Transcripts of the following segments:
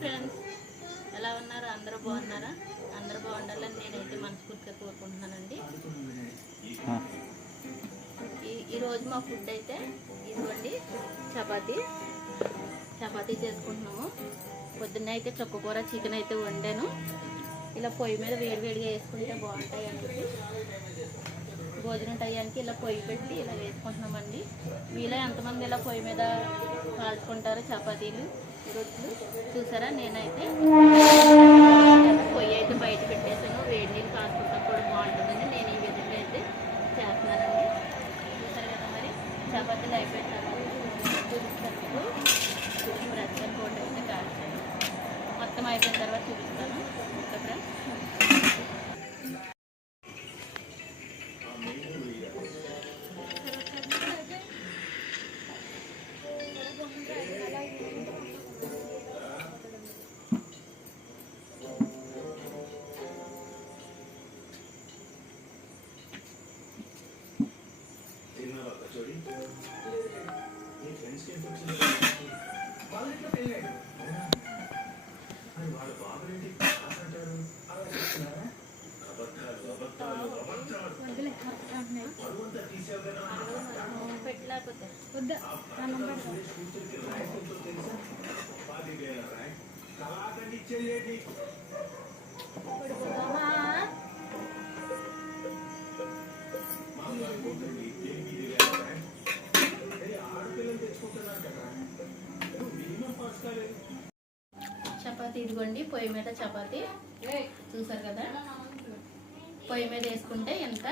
Friends ఎలా ఉన్నారు? అందరూ బాగున్నారా? అందరూ బాగుండాలని నేనైతే మనస్ఫూర్తిగా కోరుకుంటున్నానండి. ఈ- ఈరోజు మా ఫుడ్ అయితే ఇదిగోండి చపాతీ. చపాతీ చేసుకుంటున్నాము. పొద్దున్న అయితే చొక్కకూర చికెన్ అయితే వండాను. ఇలా పొయ్యి మీద వేడివేడిగా వేసుకుంటే బాగుంటాయి అనేసి భోజనం టయానికి ఇలా పొయ్యి పెట్టి ఇలా వేసుకుంటున్నామండి. మీలో ఎంతమంది ఇలా పొయ్యి మీద కాల్చుకుంటారు చపాతీలు? రొట్టెలు చూసారా? నేనైతే పొయ్యి అయితే బయట పెట్టేసాను వేడి నీళ్ళు కాసుకుంటా కూడా బాగుంటుందని నేను ఈ విధంగా అయితే చేస్తున్నానండి. చూసారు కదా మరి? చపాతీలు అయిపోయిన తర్వాత చూపిస్తాను తిన్నావా? కచోడి? నీ ఫ్రెండ్స్కి పెళ్ళాడు మరి వాళ్ళ బాబులేంటి అంటారు అబద్ధాలు అబద్ధాలు? అబద్ధాలు తీసావు కదా? పెట్టలేకపోతే. సురేష్ కూతురికి ర్యాంక్ ఎంతో తెలుసా? పది వేల ర్యాంక్ కళాఖండి ఇచ్చేది చపాతీ ఇదిగోండి పొయ్యి మీద చపాతీ. చూసారు కదా? పొయ్యి మీద వేసుకుంటే ఎంత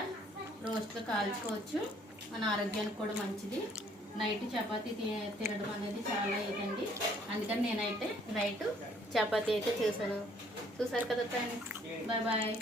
రోస్ట్లో కాల్చుకోవచ్చు. మన ఆరోగ్యానికి కూడా మంచిది. నైట్ చపాతీ తి- తినడం అనేది చాలా ఇదండి. అందుకని నేనైతే నైట్ చపాతీ అయితే చేశాను. చూసారు కదా ఫ్రెండ్స్? Bye bye.